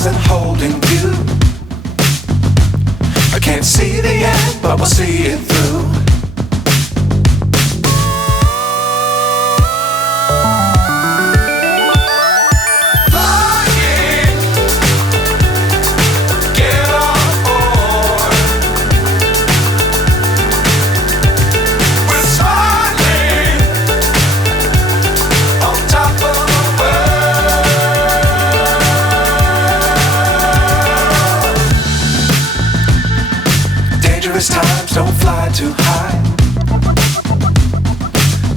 stars and holding you. I can't see the end, but we'll see it through. Times don't fly too high.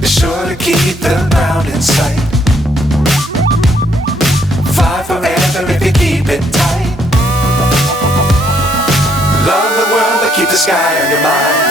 Be sure to keep the ground in sight. Fly forever if you keep it tight. Love the world but keep the sky on your mind.